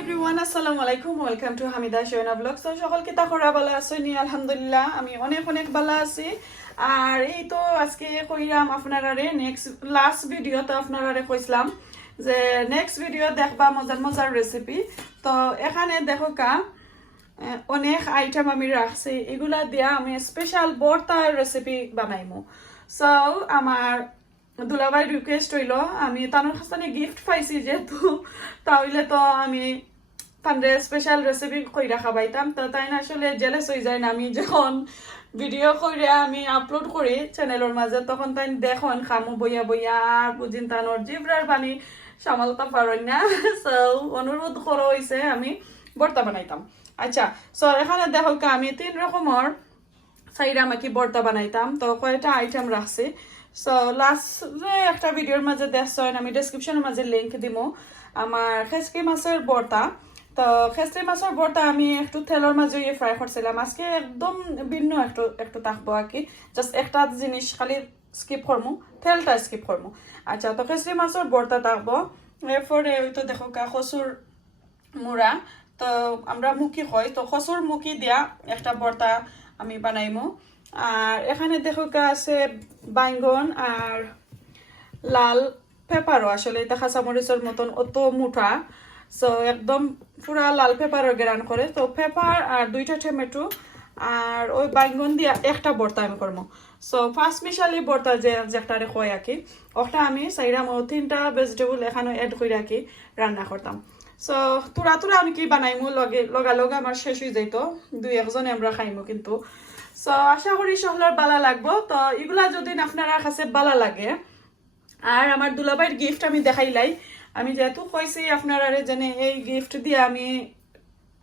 everyone, assalamu alaikum. Welcome to Hamida Shuhena vlog. So সকল কি তা করা ভালো আছো নি? আলহামদুলিল্লাহ আমি অনেক অনেক ভালো আছি। আর এই তো আজকে কইরাম আপনারারে নেক্সট লাস্ট ভিডিওতে আপনারারে কইছিলাম যে নেক্সট ভিডিও দেখবা মজার মজার রেসিপি। তো এখানে দেখো কা অনেক আইটেম আমি রাখছি, এগুলা দিয়া আমি স্পেশাল ভর্তা রেসিপি বানাইমু। সো আমার দুলাভাই রিকোয়েস্ট হইল, আমি তানোর কাছে গিফট পাইছি যেহেতু, তাহলে তো আমি তানরে স্পেশাল রেসিপি কইরা খাবাইতাম। তো তাই না আসলে জেলেস হয়ে যায় না, আমি যখন ভিডিও করে আমি আপলোড করি চ্যানেলের মাঝে তখন তাই দেখুন খামু বইয়া বইয়া আর বুঝিন তানোর জিব্রার পানি সামালতা পারেন না। সো অনুরোধ করা হয়েছে আমি ভর্তা বানাইতাম। আচ্ছা, সো এখানে দেখো আমি 3 রকমের সাইরা মাকি ভর্তা বানাইতাম। তো কয়েকটা আইটেম রাখছি। সো লাস্ট একটা ভিডিওর মাঝে দেখছেন, আমি ডেসক্রিপশনের মাঝে লিঙ্ক দিব আমার খেসকি মাছের ভর্তা। তো খেসকি মাছের ভর্তা আমি একটু তেলের মাঝে ফ্রাই করছিলাম। আজকে একদম ভিন্ন একটু থাকবো আর কি, জাস্ট একটা জিনিস খালি স্কিপ করবো, তেলটা স্কিপ করবো। আচ্ছা, তো খেসকি মাছের ভর্তা থাকবো। এরপরে ওই তো দেখো কচুর মুড়া, তো আমরা মুখি হয়, তো কচুর মুখি দিয়া একটা ভর্তা আমি বানাইমু। আর এখানে দেখো আছে বাইঙ্গন আর লাল পেপারও, আসলে এটা কাঁচামরিচের মতন অত মুঠা। সো একদম পুরা লাল পেপারও গেরান করে। তো পেপার আর 2টা টমেটো আর ওই বাইঙ্গন দিয়া একটা ভর্তা আমি করবো। সো ফার্স্ট মিশালি ভর্তা যেটারে হয় আর কি, ওটা আমি চাইরাম 3টা ভেজিটেবল এখানে এড করে রাখি রান্না করতাম। সো তুরা আমি কি বানাইমু লগা আমার শেষ হয়ে যাইত, 2-1জনে আমরা খাইমু কিন্তু। সো আশা করি সকলের ভালো লাগবো। তো এগুলা যদি আপনারা কাছে ভালো লাগে, আর আমার দুলাভাইয়ের গিফট আমি দেখাইলাই, আমি যেহেতু কইছি আপনারা জেনে এই গিফট দিয়ে আমি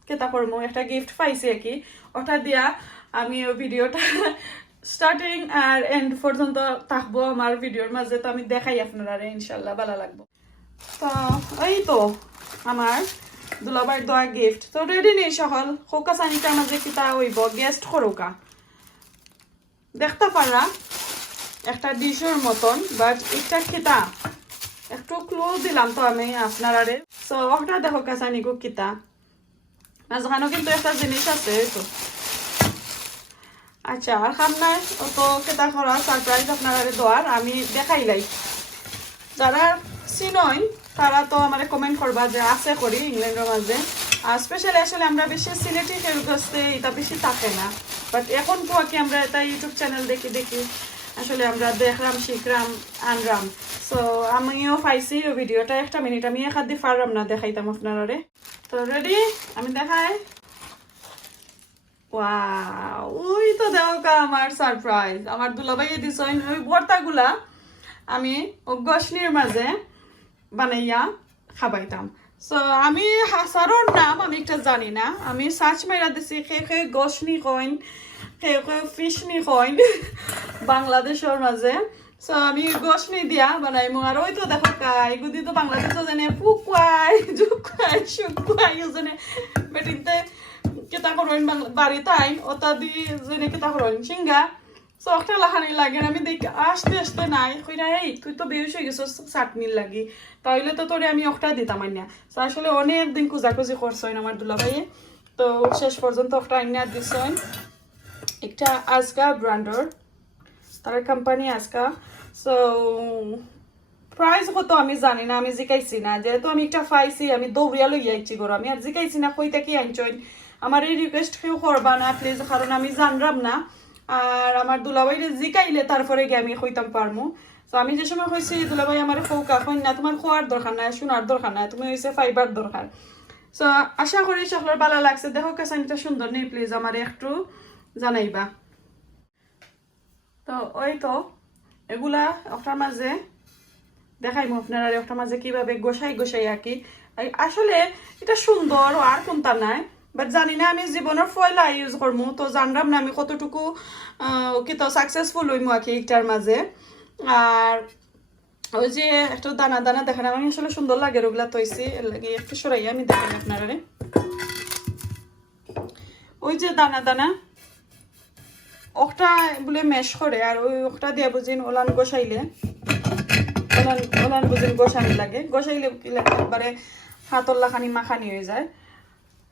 কেতা করবো, একটা গিফট পাইছি আর কি, ওটা দিয়া আমি ওই ভিডিওটা স্টার্টিং আর এন্ড পর্যন্ত থাকবো আমার ভিডিওর মাঝে। তো আমি দেখাই আপনারা, ইনশাল্লাহ ভালো লাগবো। তো এই তো আমার দুলাভাইয়ের দেওয়া গিফট তো রেডি নেই সকল। হোকা সানিটার মাঝে কিতা হইব গেস্ট করোকা দেখতে পারা একটা ডিশের মতন, বাট এটা খেতা একটু ক্লো দিলাম তো আমি আপনারারে। সো ওটা দেখো কাছানি গো কিতা মাঝখানেও কিন্তু একটা জিনিস আছে তো। আচ্ছা, আর খাম নাই অত কেতা করা সারপ্রাইজ আপনারারে দেওয়ার আমি দেখাইলাই। যারা চিনই তারা তো আমার কমেন্ট করবা যে আছে করি ইংল্যান্ডের মাঝে। আর স্পেশালি আসলে আমরা বেশি সিলেটি খেলতে এটা বেশি থাকে না, বাট এখন তো কি আমরা এটা ইউটিউব চ্যানেল দেখি আসলে আমরা দেখলাম শিখলাম আনরাম। সো আমিও পাইছি ওই ভিডিওটা, 1 মিনিট আমি একাদি পারলাম না দেখাইতাম আপনারা। তো রেডি আমি দেখাই। ওয়াও, ওই তো দেখো আমার সারপ্রাইজ আমার দুলাভাইয়ে দিছ ওই ভর্তাগুলা আমি গসনির মাঝে বানাইয়া খাবাইতাম। সো আমি হাসারোর নাম আমি একটা জানি না, আমি সার্চ মাইরা দিছি খে গসনি কইন খে ফিশনি কইন বাংলাদেশের মাঝে। সো আমি গসনি দিয়া বানাইমু। আর ওই তো দেখো এগুলি তো বাংলাদেশও জানে ফুকুয়াই জুকুয়াই শুকুয়াই জানে বেটিনতে কেতা করেন বাড়িতে আইন ওটা দিয়ে জেনে কেতা করেন সিঙ্গা। সো একটা লাহানি লাগে আমি দেখি আসতে নাই কইরা এই তুই তো বেউস হয়ে গেছো চাটনির লাগি, তাহলে তো তোরে আমি একটা দিতাম আইনা। তো আসলে অনেক দিন খুঁজাখুঁজি করছেন আমার দুলাভাইয়ে, তো শেষ পর্যন্ত একটা আইনা দিছেন। একটা আজকা ব্র্যান্ডর, তার কোম্পানি আজকা। সো প্রাইস কত আমি জানি না, আমি জিকাইছি না, যেহেতু আমি একটা পাইছি আমি দৌড়িয়া লইয়া আইছি গরো, আমি আর জিকাইছি না কইতা কি আনছইন। আমার এই রিকোয়েস্ট কেউ করবা না প্লিজ, কারণ আমি জানরাম না। আর আমার দুলাভাইরে জিকাইলে তারপরে গিয়ে আমি কইতাম পারমু। তো আমি যে সময় কইছি দুলাভাই আমার খৌকা কই না, তোমার খোয়ার দরকার নাই, শোনার দরকার নাই, তুমি হইছে ফাইবার দরকার। সো আশা করি সকলের ভালো লাগছে। দেখো কাছানিটা সুন্দর নেই, প্লিজ আমার একটু জানাইবা। তো ওই তো এগুলা ওটার মাঝে দেখাইমু আপনারা, ওটার মাঝে কিভাবে গোসাই আর কি। আসলে এটা সুন্দর আর কোনটা নাই, বাট জানি না আমি জীবনের ফয়লা ইউজ করবো, তো জানলাম না আমি কতটুকু কি তো সাকসেসফুল হইমু আর কি একটার মাঝে। আর ওই যে একটু দানা দানা দেখেন আমি আসলে সুন্দর লাগে ওগুলা তৈছি, এর লাগে একটু সরাইয়া আমি দেখাই আপনারা। ওই যে দানা দানা ওটা বলে মেশ করে, আর ওই ওটা দিয়ে বুঝিন ওলান গোসাইলে ওলান বুঝিন গোসানি লাগে, গোসাইলে একবারে হাতল্লা খানি মাখানি হয়ে যায়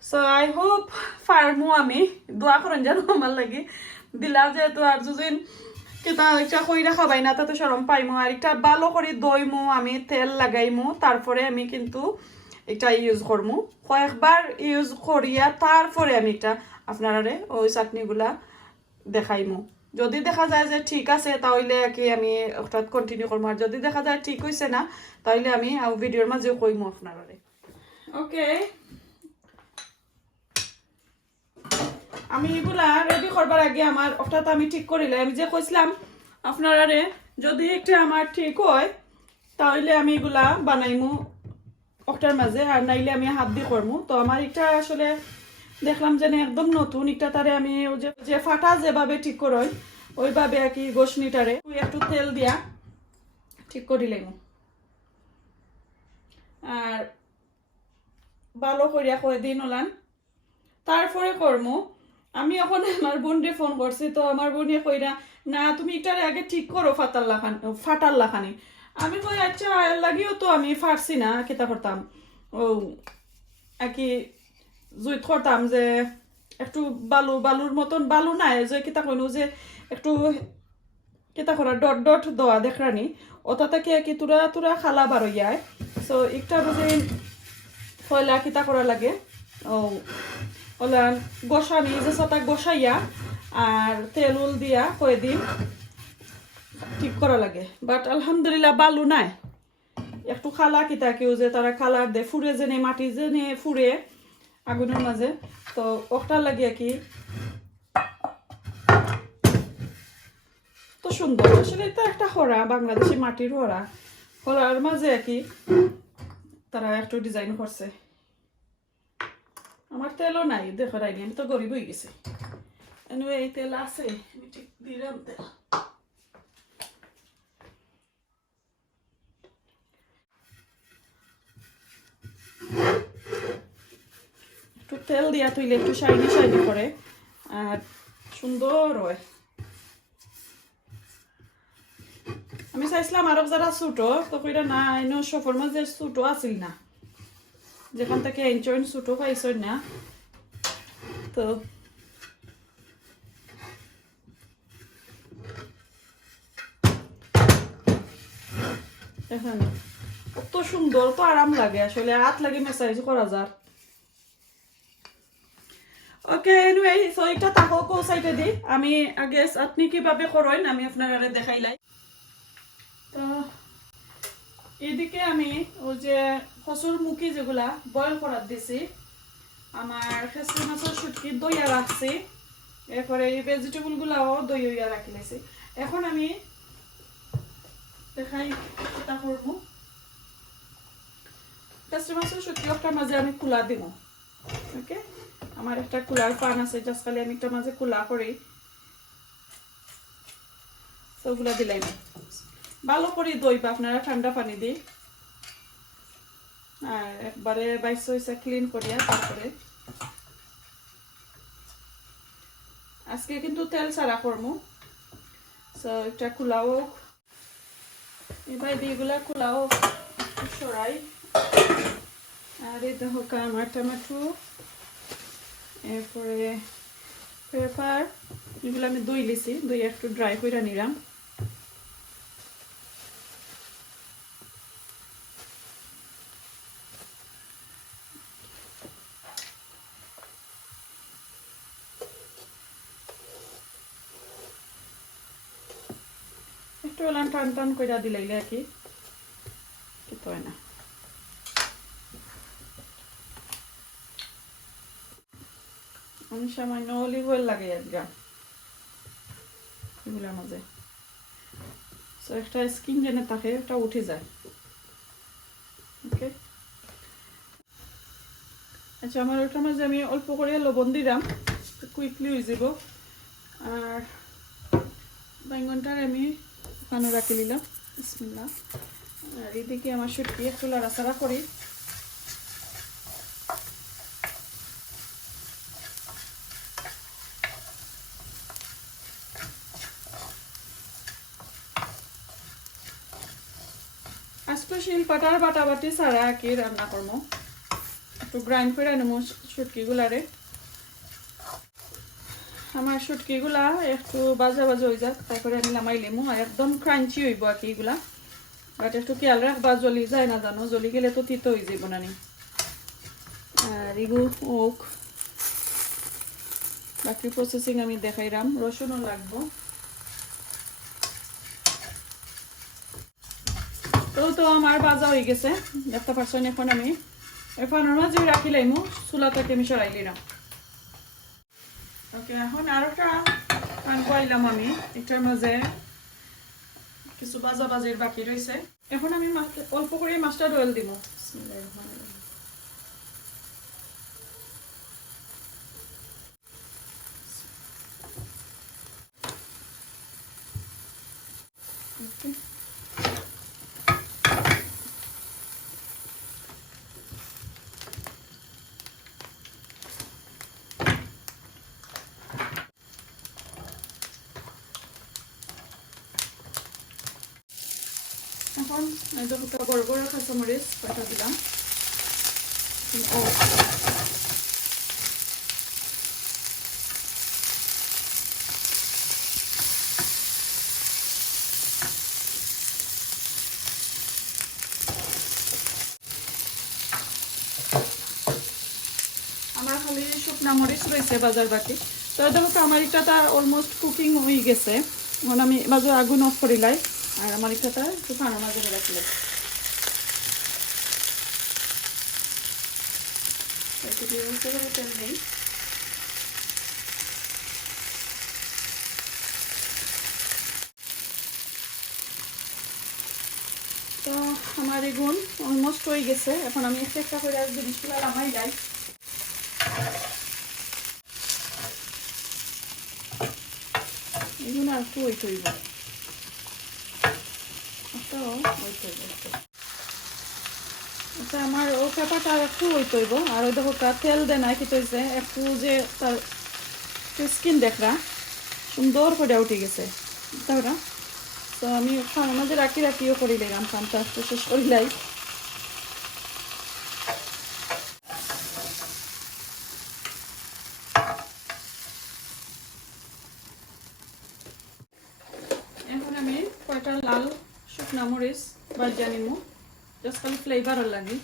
সো আই হোপ ফার্মো আমি দোয়া করেন যেন আমার লাগে দিলা যেহেতু আর দুদিন কিতা একটা কইরা খাবাই না তাতে সরম পাইমু আর একটা ভালো করে দইমু আমি তেল লাগাইমু তারপরে আমি কিন্তু এটা ইউজ করমু কয়েকবার ইউজ করিয়া তারপরে আমি এটা আপনারা ওই চাটনিগুলা দেখাইমু যদি দেখা যায় যে ঠিক আছে তাহলে কি আমি হঠাৎ কন্টিনিউ করবো আর যদি দেখা যায় ঠিক হইছে না তাহলে আমি ভিডিওর মাঝেও কইমু আপনারা ওকে আমি এগুলা রেডি করবার আগে আমার হঠাৎ আমি ঠিক করিলে আমি যে কইছিলাম আপনারা যদি একটা আমার ঠিক হয় তাহলে আমি এগুলা বানাইমু ওটার মাঝে আর নাইলে আমি হাত দিয়ে করমু তো আমার এটা আসলে দেখলাম যে একদম নতুন এটা তারে আমি যে ফাটা যেভাবে ঠিক করই ওইভাবে আর কি গোশনিটারে একটু তেল দিয়া ঠিক করিলাম আর ভালো করিয়া কয়ে দিন ওলান তারপরে করমু আমি এখন আমার বোনরে ফোন করছি তো আমার বোনে কইরা না তুমি এটারে আগে ঠিক করো ফাটার লাখানি আমি কই আচ্ছা লাগিও তো আমি ফাটছি না কিতা করতাম ও আর কি জুইত করতাম যে একটু বালুর মতন বালু নাই যে কিতা কইনু যে একটু কিতা করা ডট ডট দেওয়া দেখরানি ওটা থেকে কি তুরা খালা বারইয়ায় সো একটা বুঝি ফয়লা কিতা করা লাগে ও ওলা গোসানি যে সতা গোসাইয়া আর তেল উল দিয়া কয়ে দিন ঠিক করা লাগে বাট আলহামদুলিল্লাহ বালু নাই একটু খালা কিতা কেউ যে তারা খালার দে ফুরে জেনে মাটি জেনে ফুরে আগুনের মাঝে তো ওটা লাগে কি তো সুন্দর আসলে এটা একটা হরা বাংলাদেশি মাটির হরার মাঝে কি তারা একটু ডিজাইন করছে আমার তেলও নাই দেখো রাইনি আমি তো গরিব হয়ে গেছি এই তেল আছে আমি ঠিক দিলাম তেল একটু তেল দিয়া তুইলে একটু শাইনি করে আর সুন্দর হয় আমি চাইছিলাম আরব যারা ছুটো তো কইরা না এনে সফর মাঝে ছুটো আসিল না যেখান থেকে এনজয়েন ছুটো পাইছ না তো এখানে কত সুন্দর তো আরাম লাগে আসলে হাত লাগে মেসাজ করা যায় ওকে এনিওয়ে সো এটা তাকো কো সাইডে দি আমি আগে আপনি কিভাবে করেন আমি আপনারা দেখাইলাই তো এদিকে আমি ওই যে কচুর মুখি যেগুলা বয়েল করার দিছি আমার খেসরি মাছের শুটকি দইয়া রাখছি এরপরে এই ভেজিটেবলগুলাও দইয়া রাখি লাইছি এখন আমি দেখাই এটা করবো খেসরি মাছের শুটকি ওটার মাঝে আমি কুলা দিব ওকে আমার একটা কুলার পান আছে জাস্ট খালি আমি একটা মাঝে কুলা করি সবগুলা দিলাম ভালো করে দইবা আপনারা ঠান্ডা পানি দিয়ে আর একবারে বাইশ ক্লিন করিয়া তারপরে আজকে কিন্তু তেল ছাড়া করবো সো একটা কুলাও এবার এগুলা কুলাও সরাই আর এই দেখো আমার টমেটো এরপরে পেপার এগুলো আমি দই লিছি দই একটু ড্রাই করে নিলাম একটু টান টান করে দিলাইলে আর কি কিন্তু হয় না আমি সামান্য অলিভ অয়েল লাগাই একদম এগুলোর মাঝে সো একটা স্কিন যেন থাকে ওটা উঠে যায় ওকে আচ্ছা আমার ওটার মাঝে আমি অল্প করে লবণ দিলাম কুইকলি হয়ে যাব আর বাইগনটার আমি ওখানে রাখি নিলাম বিসমিল্লাহ আর এদিকে আমার শুটকি একটু লাড়াচাড়া করি আজকে শিল পাটার বাটাবাটি ছাড়া কি রান্না করবো একটু গ্রাইন্ড করে নেব শুটকিগুলারে। আমার শুটকিগুলা একটু বাজা বাজা হয়ে যাক, তারপরে আমি নামাই লিমু। আর একদম ক্রাঞ্চি হইব আর কি এগুলা, বাট একটু খেয়াল রাখবা জ্বলি যায় না জানো, জ্বলি গেলে তো তিতো হয়ে যাব না নি। আর এগুলো ওক বাকি প্রসেসিং আমি দেখাইলাম। রসুনও লাগবো, তো আমার বাজা হয়ে গেছে দেখতে পারছেন। এখন আমি ফানোর মাঝে রাখি লাইমু, চুলাটাকে আমি সরাই নিলাম। ওকে, এখন আর একটা পান কইলাম আমি, এটার মাঝে কিছু বাজা বাজির বাকি রয়েছে। এখন আমি অল্প করে মাস্টার্ড অয়েল দিব। এখন বড় বড় কাঁচামরিচ কয়টা দিলাম। আমার খালি শুকনা মরিচ রয়েছে বাজার বাকি। তো দেখো আমার ইটাটা অলমোস্ট কুকিং হয়ে গেছে। এখন আমি মাঝে আগুন অফ করিলাই, আর আমার ইটাটা একটু ফানোর মাঝে রাখলাম। তেল নেই, তো আমার এগুন অলমোস্ট হয়ে গেছে। এখন আমি একটা একটা করে জিনিসগুলো নামাই যাই। এগুলো আর একটু ওয়েট হইব, আচ্ছা আমার ও পেঁপাটা আর একটু ওয়েট হইব। আর ওই দেখো তেল দেয় না কি হয়েছে, একটু যে তার স্কিন দেখরা সুন্দর করে উঠে গেছে তারা। তো আমি ফানোর মাঝে রাখি রাখিও করি দিলাম, কামটা একটু শেষ করিলাই। এখন আমি কয়টা লাল শুকনা মরিচ বাজিয়ে নিব, জাস্ট খালি ফ্লেভারের লাগে।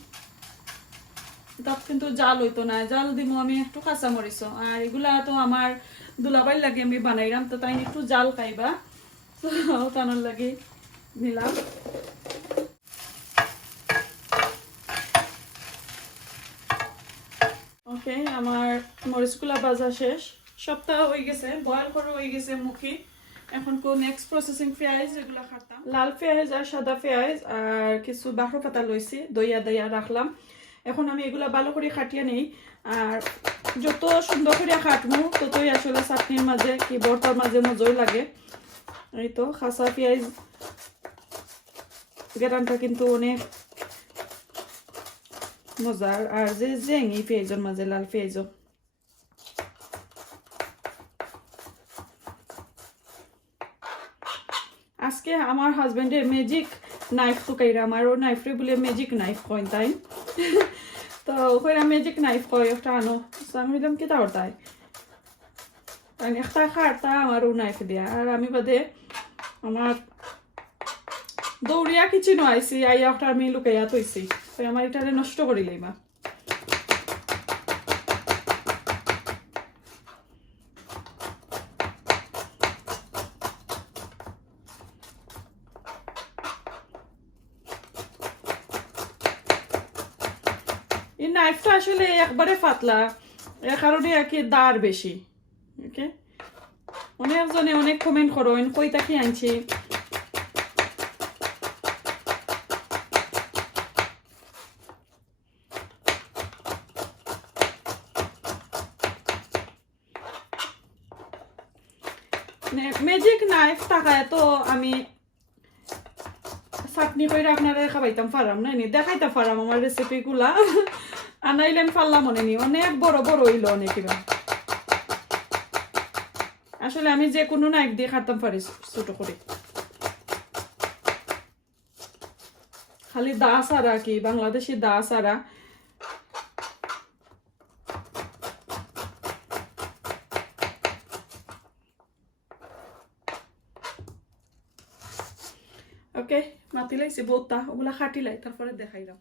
তাত কিন্তু জাল হইতো না, জাল দিব আমি একটু কাঁচা মরিচ। আর এগুলা তো আমার দুলাবাই লাগে আমি বানাইলাম, তো তাই একটু জাল খাইবা, তো তানোর লাগে নিলাম। ওকে, আমার মরিচগুলা ভাজা শেষ, সবটা হয়ে গেছে, বয়েল করে হয়ে গেছে মুখি। এখন নেক্সট প্রসেসিং পেঁয়াজ এগুলা খাতাম, লাল পেঁয়াজ আর সাদা পেঁয়াজ আর কিছু বাহর পাতা লইছি, দইয়া দইয়া রাখলাম। এখন আমি এগুলা ভালো করে খাটিয়ে নেই। আর যত সুন্দর করে খাটমু ততই আসলে চাটনির মাঝে কি ভর্তার মাঝে মজাই লাগে। এই তো খাসা পেঁয়াজ গেরানটা কিন্তু অনেক মজার। আর যে জেঙি পেঁয়াজের মাঝে লাল পেঁয়াজ, আজকে আমার হাজবেন্ডের ম্যাজিক নাইফ টুকাইরা, আমার ও নাইফরে বলে ম্যাজিক নাইফ কইন তাই। তো ওখানে ম্যাজিক নাইফ কয় একটা আনো, আমি বললাম কি তাও তাই একটা খাটতা আমার ও নাইফ দিয়া। আর আমি বাদে আমার দৌড়িয়া কিচেনও আইসি, আইয়া একটা আমি লুকাইয়া থইছি, আমার এটা নষ্ট করিলেই মা। এই নাইফটা আসলে একবারে পাতলা, এর কারণে আর কি দাঁড় বেশি। ওকে, অনেকজনে অনেক কমেন্ট করেন কইতা কি আনছি। ম্যাজিক নাইফ টাকায় তো আমি চাটনি করে আপনারা খাবাইতাম পারাম না, দেখাইতে পারাম আমার রেসিপিগুলা। আনাইলেন পারলাম মনে নি, অনেক বড় বড় হইল অনেক। আসলে আমি যে কোনো নাইফ দিয়ে খাতাম পারি ছোট করে, খালি দা সারা কি বাংলাদেশি দা সারা ওকে মাতি লাইছি বহুতটা ওগুলা খাটি লাই তারপরে দেখাইলাম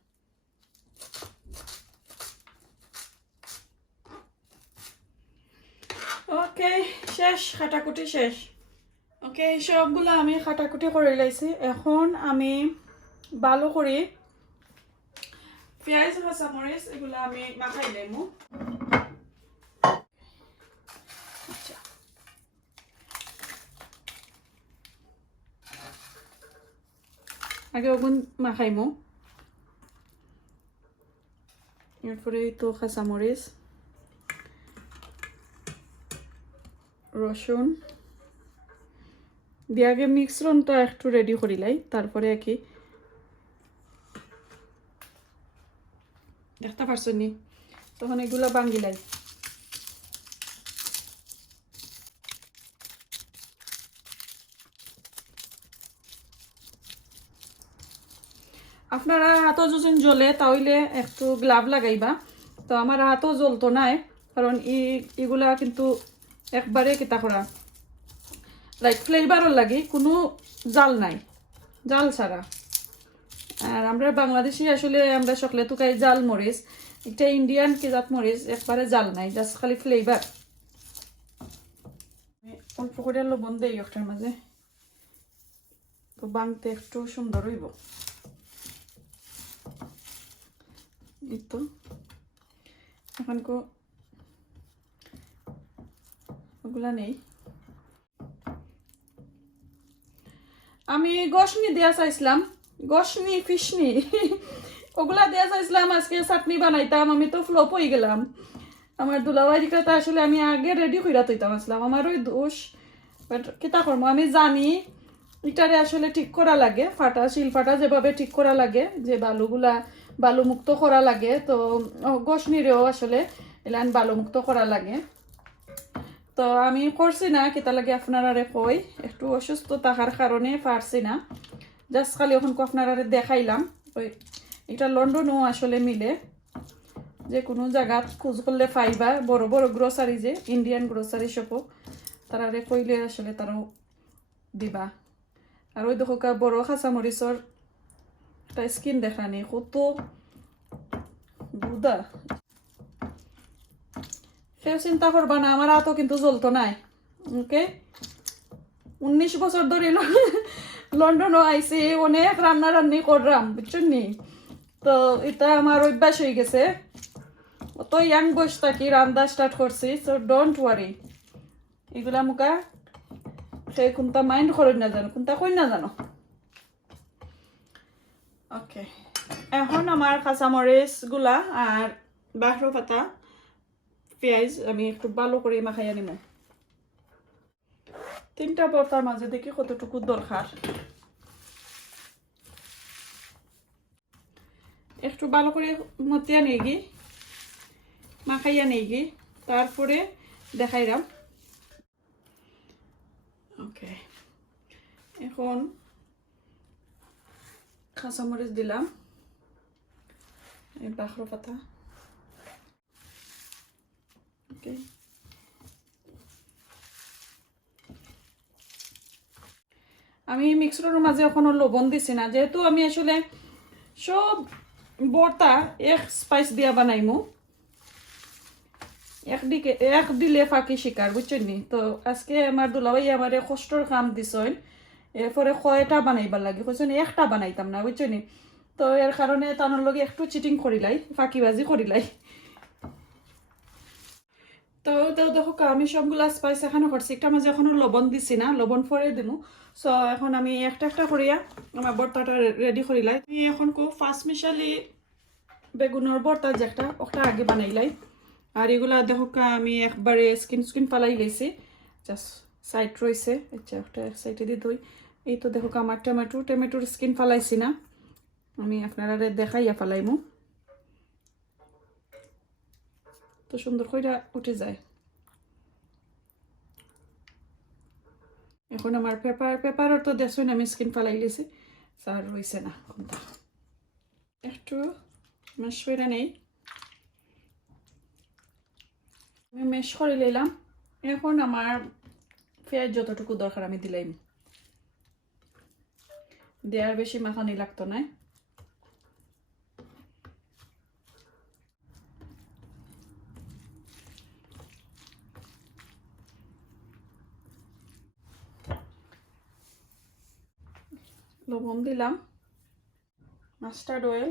ওকে শেষ কাটাকুটি শেষ ওকে সবগুলো আমি কাটাকুটি করে লাইছি এখন আমি ভালো করে পেঁয়াজ কাঁচামরিচ এগুলো আমি মাখাই লাইমু আচ্ছা আগে ওগুন মাখাইমু এরপরে তো কাঁচামরিচ রসুন দিয়ে আগে মিশ্রণটা একটু রেডি করিলাই তারপরে কি দেখতে পারছো নি তখন এগুলো বাঙ্গিলাই আপনারা হাতও যদি জ্বলে তাহলে একটু গ্লাভ লাগাইবা তো আমার হাতও জ্বলতো নাই কারণ এগুলা কিন্তু একবারে কিতা করা লাইক ফ্লেভারও লাগে কোনো জাল নাই জাল ছাড়া আর আমরা বাংলাদেশি আসলে আমরা সকলে তো খাই জাল মরিচ এটা ইন্ডিয়ান কি জাত মরিচ একবারে জাল নাই জাস্ট খালি ফ্লেভার অল্প করে লবণ দেই একটার মাঝে তো বাংতে একটু সুন্দর হইব এই তো এখন ওগুলা নেই আমি গশনি দেয়া চাইছিলাম গশনি ফিশনি ওগুলা দেয়া চাইছিলাম আজকে চাটনি বানাইতাম আমি তো ফ্লপ হয়ে গেলাম আমার দুলাভাইটা আসলে আমি আগে রেডি কইরা তৈতাম আসলাম আমার ওই দোষ বাট কিতা করবো আমি জানি এটারে আসলে ঠিক করা লাগে ফাটা শিল ফাটা যেভাবে ঠিক করা লাগে যে বালু মুক্ত করা লাগে তো গশনিরেও আসলে এলান বালু মুক্ত করা লাগে তো আমি করছি না কিতা লাগে আপনারা কই একটু অসুস্থ থাকার কারণে পারছি না জাস্ট খালি এখন আপনারা দেখাইলাম ওই এটা লন্ডনও আসলে মিলে যে কোনো জায়গাত খোঁজ করলে পাইবা বড় বড় গ্রোসারি যে ইন্ডিয়ান গ্রোসারি শপও তারা কইলে আসলে তারাও দিবা আর ওই দেখো বড় কাঁচামরিচর একটা স্কিন দেখানি কত গুদা কেউ চিন্তা করবা না আমার হাতও কিন্তু জ্বলতো নাই ওকে 19 বছর ধরে লন্ডনও আইসি অনেক রান্নি করলাম বুঝছেন নি তো এটা আমার অভ্যাস হয়ে গেছে অত ইয়াং বয়স থাকি রান্না স্টার্ট করছি সো ডোন্ট ওয়ারি এগুলা মুখা সে কোনটা মাইন্ড করে না জানো কোনটা কই না জানো ওকে এখন আমার কাঁচামরিচ গুলা আর বাহরো পাতা পেঁয়াজ আমি একটু ভালো করে মাখাইয়া নিব তিনটা ভর্তার মাঝে দেখি কতটুকু দরকার একটু ভালো করে মতিয়া নিয়ে গি মাখাইয়া নিয়ে গি তারপরে দেখাইলাম ওকে এখন কাঁচামরিচ দিলাম এই বাহরো পাতা ওকে আমি মিক্সরের মাঝে এখনো লবণ দিছি না যেহেতু আমি আসলে সব ভর্তা এক স্পাইস দিয়া বানাইমু এক দিলে ফাঁকি শিকার বুঝছেন নি তো আজকে আমার দুলাভাই আমার কষ্টর কাম দিছেন এরপরে কয়টা বানাইবার লাগে বুঝছেন একটা বানাইতাম না বুঝছেন তো এর কারণে তানোর লগে একটু চিটিং করিলাই ফাঁকিবাজি করিলাই তো দেখো আমি সবগুলা স্পাইস এখানে করছি একটা মাঝে এখনো লবণ দিছি না লবণ পরে দিমু সো এখন আমি একটা একটা করিয়া আমার ভর্তাটা রেডি করিলাই আমি এখন ফার্স্ট মিশালি বেগুনের ভর্তা যেটা ওটা আগে বানাইলাই আর এগুলা দেখো আমি একবারে স্কিন ফালাই লাইছি জাস্ট সাইড রয়েছে আচ্ছা একটা সাইডে দিয়ে দই এই তো দেখো আমার টমেটোর স্কিন ফালাইছি না আমি আপনারা দেখাইয়া ফালাইমু তো সুন্দর করে উঠে যায় এখন আমার পেপারও তো দেখুন আমি স্কিন ফালাই লিছি আর রয়েছে না একটু মেশ করে নেই আমি মেশ করে নিলাম এখন আমার পেঁয়াজ যতটুকু দরকার আমি দিলাম দেওয়ার বেশি মাখানি লাগতো না। লবণ দিলাম, মাস্টার্ড অয়েল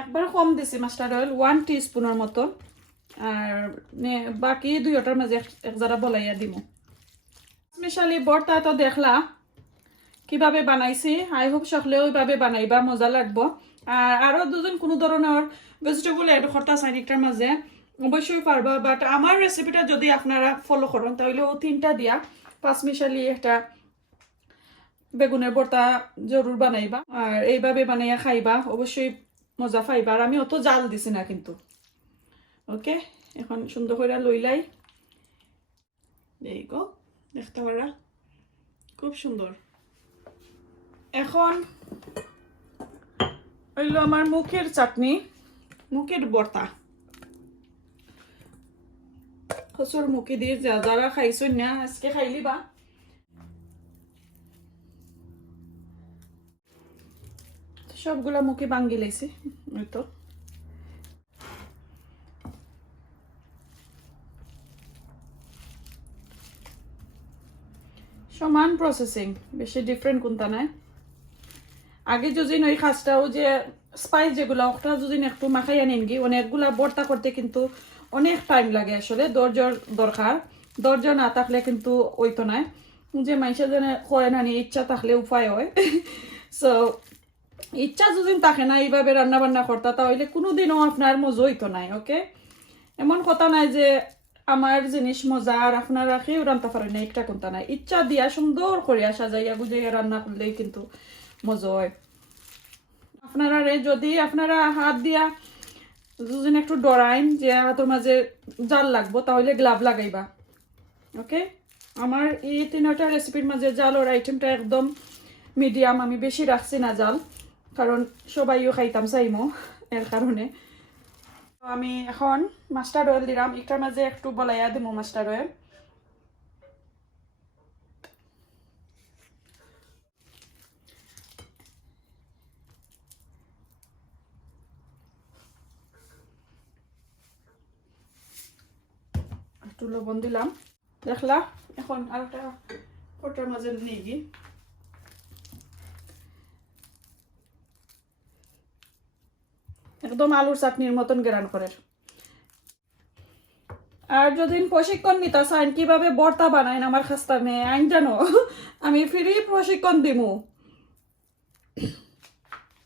একবার কম দিছি, মাস্টার্ড অয়েল 1 টিস্পুনের মতো, আর বাকি দুইটার মাঝে এক জারা বলাইয়া দিব। স্পেশালি ভর্তা তো দেখলা কিভাবে বানাইছি, আই হোপ সকলে ওইভাবে বানাইবা, মজা লাগবো। আর আরো দুজন কোনো ধরনের ভেজিটেবল এড করতে চাই একটার মাঝে অবশ্যই পারবা, বাট আমার রেসিপিটা যদি আপনারা ফলো করেন তাহলে ও 3টা দিয়া 5 মিশালি একটা বেগুনের ভর্তা জরুর বানাইবা, আর এইভাবে বানাইয়া খাইবা, অবশ্যই মজা পাইবা। আর আমি অত জাল দিছি না কিন্তু। ওকে, এখন সুন্দর করে লইলাই, এই গো দেখতে পারা খুব সুন্দর। এখন হইলো আমার মুখের চাটনি, মুখের ভর্তা, কচুর মুখি দিয়ে যারা খাইছো না আজকে খাইলিবা। সবগুলা মুখে ভাঙ্গি লাইছি, ওই তো সমান প্রসেসিং, বেশি ডিফারেন্ট কোনটা নাই। আগে যদি ওই খাসটাও যে স্পাইস যেগুলো ওটা যদি একটু মাখাইয়া নিন কি, অনেকগুলা ভর্তা করতে কিন্তু অনেক টাইম লাগে, আসলে ধৈর্যর দরকার। ধৈর্য না থাকলে কিন্তু ওই তো নাই, যে মানুষের জন্য কয় না ইচ্ছা থাকলে উপায় হয়। সো ইচ্ছা যদি থাকে না এইভাবে রান্না বান্না করতা তাহলে কোনোদিনও আপনার মজা হইতো নাই। ওকে, এমন কথা নাই যে আমার জিনিস মজা আর আপনারা কেউ রান্না পারেন না, একটা কোনটা নাই। ইচ্ছা দিয়া সুন্দর করিয়া সাজাইয়া গুজাইয়া রান্না করলেই কিন্তু মজা হয়। আপনারা যদি আপনারা হাত দিয়া যদি একটু ডরাইন যে হাতের মাঝে জাল লাগবো তাহলে গ্লাভ লাগাইবা। ওকে, আমার এই 3টা রেসিপির মাঝে জালর আইটেমটা একদম মিডিয়াম, আমি বেশি রাখছি না জাল, কারণ সবাইও খাইতাম চাইমো, এর কারণে। আমি এখন মাস্টার্ড অয়েল দিলাম, একটার মাঝে একটু বলাইয়া দিব মাস্টার্ড অয়েল। একটু লবণ দিলাম, দেখলা। এখন আর একটা ফোটার মাঝে নিয়ে গিয়ে একদম আলুর চাটনির মতন গেরান করে। আর যদি প্রশিক্ষণ নিতে চান কিভাবে ভর্তা বানাইন আমার খাস্তা মেয়ে আইন জানো, আমি ফ্রি প্রশিক্ষণ দিমু।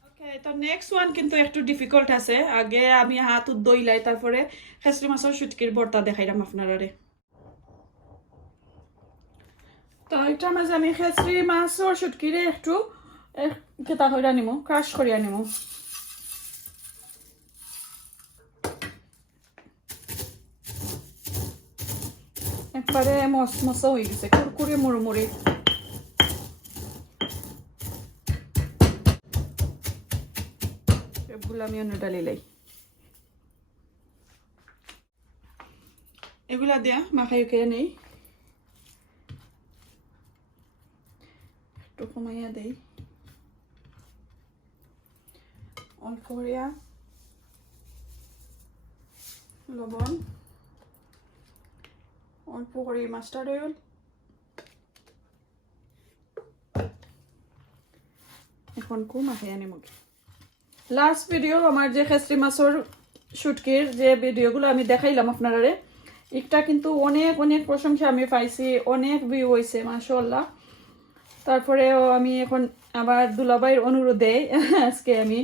ওকে, তো নেক্সট ওয়ান কিন্তু একটু ডিফিকাল্ট আছে। আগে আমি হাত দইলাই, তারপরে খেসরি মাছের শুটকির ভর্তা দেখাইলাম আপনারা। তো এটার মাঝে আমি খেসরি মাছের শুটকিরে একটু কেতা কইরা নিমু, ক্রাশ করিয়া নিমু। একবারে মসমস হয়ে গেছে, কুরকুরে মুড়মুড়ি। সবগুলো আমি অন্য ডালিলাই, এগুলা দিয়া মাখাই খেয়ে নেই, একটু কমাইয়া দেই অল্প করিয়া লবণ, অল্প করে মাস্টার্ড অয়েল, এখন কু মাখাইয়া নিব। লাস্ট ভিডিও আমার যে খেসরি মাছের শুটকির যে ভিডিওগুলো আমি দেখাইলাম আপনারা, একটা কিন্তু অনেক অনেক প্রশংসা আমি পাইছি, অনেক ভিউ হয়েছে মাশাআল্লাহ। তারপরেও আমি এখন আবার দুলাভাইয়ের অনুরোধে আজকে আমি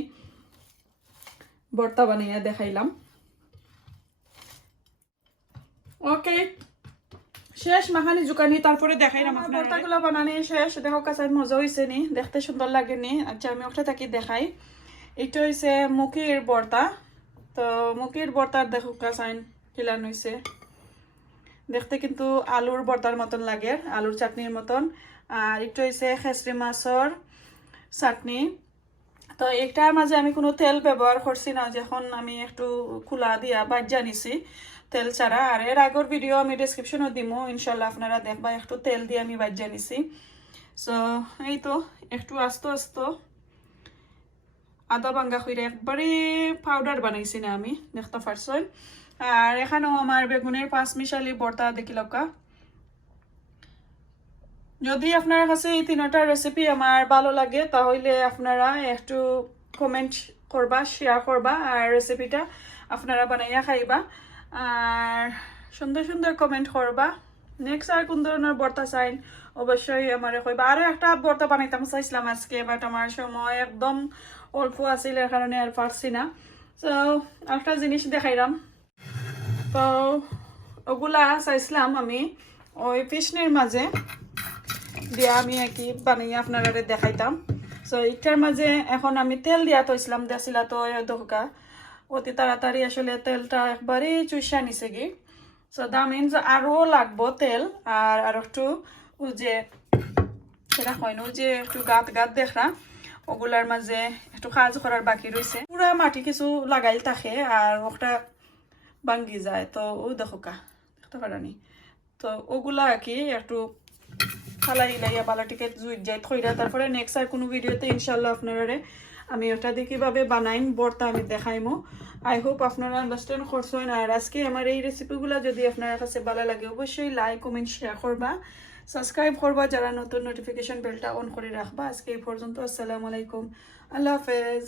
ভর্তা বানাইয়া দেখাইলাম। ওকে, শেষ মাখানি জুকানি, তারপরে দেখাইলাম ভর্তাগুলো বানানি শেষ। দেখো কাছে মজা হয়েছে নি, দেখতে সুন্দর লাগেনি। আচ্ছা আমি ওটা থাকি দেখাই। এটা হয়েছে মুখির ভর্তা। তো মুখির ভর্তার দেখো কাসাইন কিলান হয়েছে, দেখতে কিন্তু আলুর ভর্তার মতন লাগে, আলুর চাটনির মতন। আর একটু হয়েছে খেসরি মাছের চাটনি। তো একটার মাঝে আমি কোনো তেল ব্যবহার করছি না, যখন আমি একটু খোলা দিয়া বাজ্যা নিছি তেল ছাড়া। আর এর আগের ভিডিও আমি ডেসক্রিপশনও দিমু, ইনশাল্লাহ আপনারা দেখবা, একটু তেল দিয়ে আমি বাজ্যা নিছি। সো এই তো একটু আস্তে আস্তে আদা ভাঙ্গা কইরা একবারে পাউডার বানাইছি না আমি, দেখতে পারছেন। আর এখানেও আমার বেগুনের পাঁচ মিশালি ভর্তা দেখিলকা। যদি আপনার কাছে এই তিনটা রেসিপি আমার ভালো লাগে তাহলে আপনারা একটু কমেন্ট করবা, শেয়ার করবা, আর রেসিপিটা আপনারা বানাইয়া খাইবা। আর সুন্দর সুন্দর কমেন্ট করবা। নেক্সট আর কোন ধরনের ভর্তা চাইন অবশ্যই আমার কইবা। আরও একটা ভর্তা বানাইতাম চাইছিলাম আজকে, বাট আমার সময় একদম অল্প আছিল, এর কারণে আর পারছি না। তো একটা জিনিস দেখাইলাম, তো ওগুলা চাইছিলাম আমি ওই ফিশনির মাঝে দিয়া আমি আর কি বানিয়ে আপনারা দেখাইতাম। সো এটার মাঝে এখন আমি তেল দিয়া তৈছিলাম, দিয়েছিলা তো দোকা অতি তাড়াতাড়ি আসলে তেলটা একবারে চুষা নিছে কি। সো দ্যাট মিনস আরও লাগবো তেল। আর একটু ও যে সেটা হয় না, যে একটু গাত গাত দেখরা ওগুলার মাঝে একটু কাজ করার বাকি রয়েছে। পুরা মাটি কিছু লাগাইল থাকে আর ওটা ভাঙ্গি যায়, তো ও দেখোকা দেখতে পারানি। তো ওগুলা আর কি একটু ফালাই লাইয়া বালাটিকে জুইট যাই থইরা, তারপরে নেক্সট আর কোনো ভিডিওতে ইনশাল্লাহ আপনারা আমি ওটা দিয়ে কীভাবে বানাইম ভর্তা আমি দেখাইমো। আই হোপ আপনারা আন্ডারস্ট্যান্ড করছেন। আর আজকে আমার এই রেসিপিগুলো যদি আপনার কাছে ভালো লাগে অবশ্যই লাইক কমেন্ট শেয়ার করবা, সাবস্ক্রাইব করবা, যারা নতুন নোটিফিকেশন বেলটা অন করে রাখবা। আজকে এই পর্যন্ত, আসসালামু আলাইকুম, আল্লাহ হাফেজ।